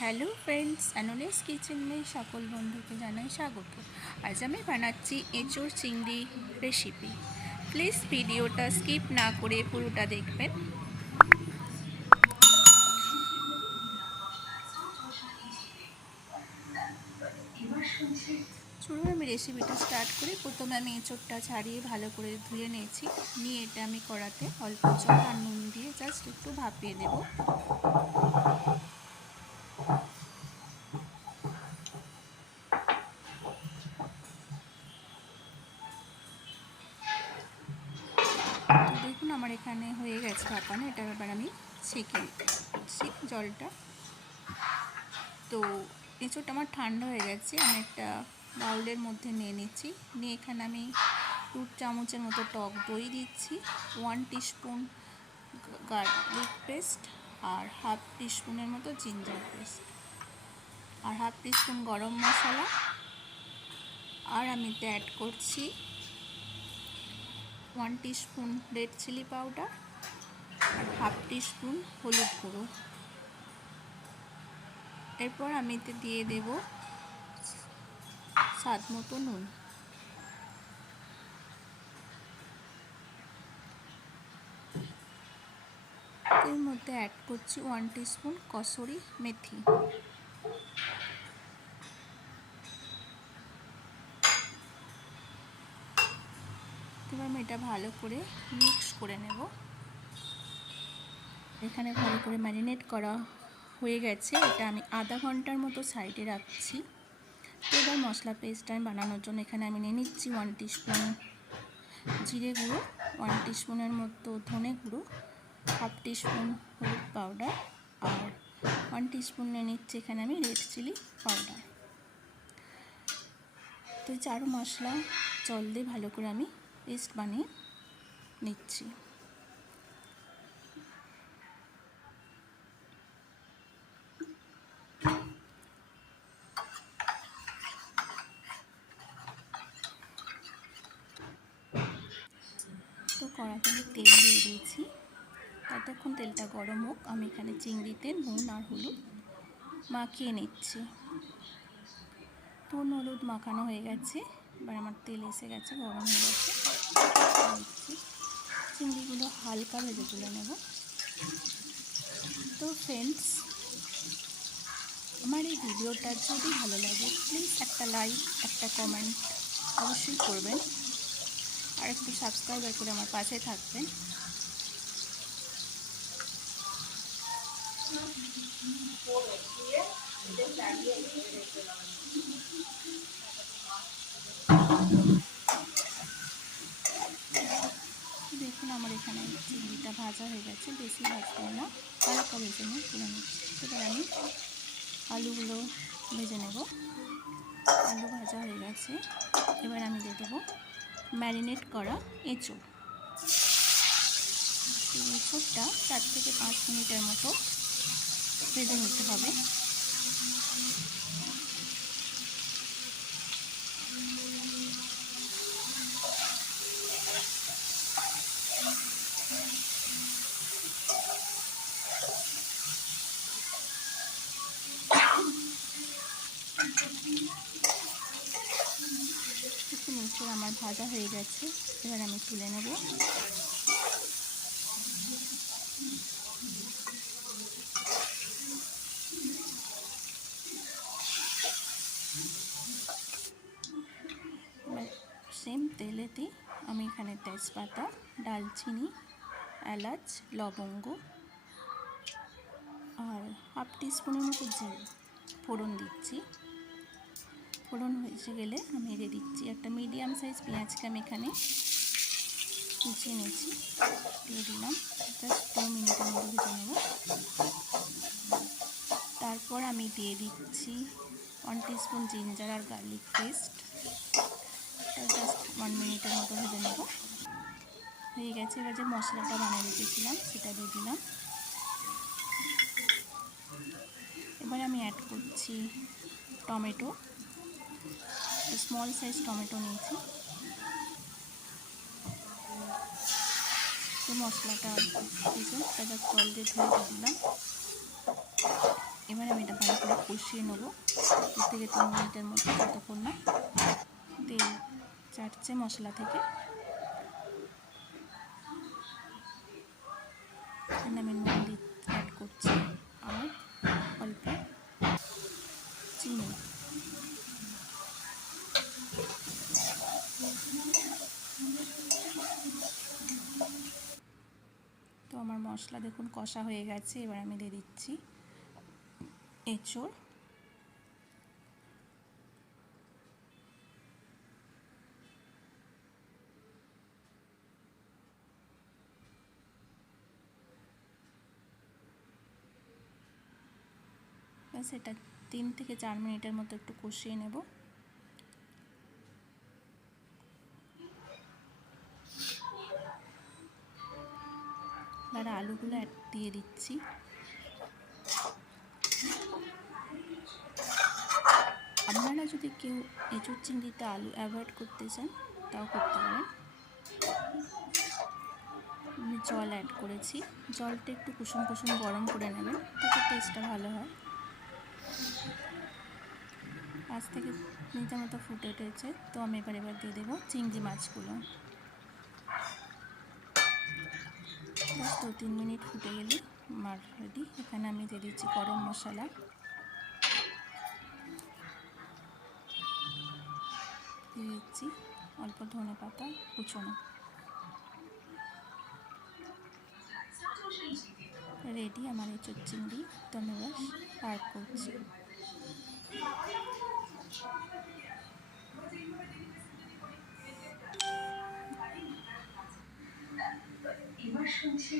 Hello friends, अनुलेस kitchen में सकल बंधु के जानाई स्वागत। आज आमी बानाচ্ছি এঁচোড় চিংড়ি रेसिपि। प्लिज भिडियोटा स्किप ना करे पुरोटा देखबेन। चलুন আমি রেসিপিটা স্টার্ট করি। প্রথমে আমি এঁচোড়টা ছাড়িয়ে ভালো করে ধুয়ে নিয়েছি। নিয়ে এটা আমি কড়াতে অল্প জল আর নুন দিয়ে জাস্ট একটু ভাপিয়ে দেব। তো দেখুন আমার এখানে হয়ে গেছে ভাপানো। এটা এবার আমি ছেঁকে নিচ্ছি জলটা। তো এঁচোড়টা আমার ঠান্ডা হয়ে গেছে। আমি একটা বাউলের মধ্যে নিয়ে নিচ্ছি। নিয়ে এখানে আমি 2 চামচের মতো টক দই দিচ্ছি, 1 টিস্পুন গার্লিক পেস্ট আর হাফ টিস্পুনের মতো জিঞ্জার পেস্ট আর হাফ টিস্পুন গরম মশলা। আর আমি এতে অ্যাড করছি 1 টিস্পুন রেড চিলি পাউডার আর হাফ টিস্পুন হলুদ গুঁড়ো। এরপর আমি এতে দিয়ে দেব স্বাদ মতো নুন। এর মধ্যে অ্যাড করছি 1 টিস্পুন কসুরি মেথি। এবার আমি এটা ভালো করে মিক্স করে নেব। এখানে ভালো করে ম্যারিনেট করা হয়ে গেছে। এটা আমি আধা ঘন্টার মতো সাইডে রাখছি। তো এবার মশলা পেস্ট আমি বানানোর জন্য এখানে আমি নিয়ে নিচ্ছি 1 টিস্পুন জিরে গুঁড়ো, 1 টিস্পুনের মতো ধনে গুঁড়ো, হাফ টিস্পুন হলুদ পাউডার আর 1 টিস্পুন নিয়ে নিচ্ছি এখানে আমি রেড চিলি পাউডার। তো চারু মশলা জল দিয়ে ভালো করে আমি পেস্ট বানিয়ে নিচ্ছি। তো কড়াতে আমি তেল দিয়ে দিয়েছি। ততক্ষণ তেলটা গরম হোক, আমি এখানে চিংড়িতে নুন আর হলুদ মাখিয়ে নিচ্ছি। নুন হলুদ মাখানো হয়ে গেছে। এবার আমার তেল এসে গেছে, গরম হয়ে গেছে। চিংড়িগুলো হালকা ভেজে তুলে নেব। তো ফ্রেন্ডস, আমার এই ভিডিওটা যদি ভালো লাগে প্লিজ একটা লাইক, একটা কমেন্ট অবশ্যই করবেন আর একটু সাবস্ক্রাইব করে আমার পাশে থাকবেন। দেখুন আমার এখানে চিংড়িটা ভাজা হয়ে গেছে, বেশি ভাজবো না, হালকা ভেজে নিয়ে তুলে নিচ্ছি। এবার আমি আলুগুলো ভেজে নেব। আলু ভাজা হয়ে গেছে। এবার আমি দিয়ে দেবো ম্যারিনেট করা এঁচোড়। এঁচোড়টা 4 থেকে 5 মিনিটের মতো ভেজে নিতে হবে। এঁচোড় আমার ভাজা হয়ে গেছে। এবার আমি তুলে নেব। সেম তেলেতে আমি এখানে তেজপাতা, ডালচিনি, এলাচ, লবঙ্গ আর হাফ টিস্পুনের মতো জিরে ফোড়ন দিচ্ছি। ফোড়ন হয়ে গেলে আমি দিয়ে দিচ্ছি একটা মিডিয়াম সাইজ পেঁয়াজকে আমি এখানে কুচিয়ে নিয়েছি, দিয়ে দিলাম। জাস্ট 2 মিনিটের মতো ভেজে নেব। তারপর আমি দিয়ে দিচ্ছি 1 টিস্পুন জিঞ্জার আর গার্লিক পেস্ট। জাস্ট 1 মিনিটের মতো ভেজে নেব। হয়ে গেছে। এবার যে মশলাটা বানিয়ে রেখেছিলাম সেটা দিয়ে দিলাম। এবার আমি অ্যাড করছি টমেটো, স্মল সাইজ টমেটো নিয়েছি। তো মশলাটা জল দিয়ে ধুয়ে দিলাম। এবার আমি এটা ভালো করে কষিয়ে নেবো 2 থেকে 3 মিনিটের মতো, যতক্ষণ না তেল চাটছে মশলা থেকে। এখানে আমি নুন অ্যাড করছি আর অল্প চিনি। তো আমার মশলা দেখুন কষা হয়ে গেছে। এবার আমি দিয়ে দিচ্ছি এঁচোড়। ব্যাস, এটা 3 থেকে 4 মিনিটের মতো একটু কষিয়ে নেব। এবার আলুগুলো দিয়ে দিচ্ছি। আপনারা যদি কেউ এঁচোড় চিংড়িতে আলু অ্যাভয়েড করতে চান তাও করতে পারেন। আমি জল অ্যাড করেছি, জলটা একটু কুসুম কুসুম গরম করে নেবেন, তাতে টেস্টটা ভালো হয়। 5 থেকে 6 মিনিটের মতো ফুটে উঠেছে, তো আমি এবার দিয়ে দেবো চিংড়ি মাছগুলো। বাস 2-3 মিনিট ফুটে গেলে আমার রেডি। এখানে আমি দিয়ে দিচ্ছি গরম মশলা, দিয়ে দিচ্ছি অল্প ধনে পাতা কুচনো। রেডি আমার এঁচোড় চিংড়ি। তো আমি এবার সার্ভ করছি। এবার শুনছি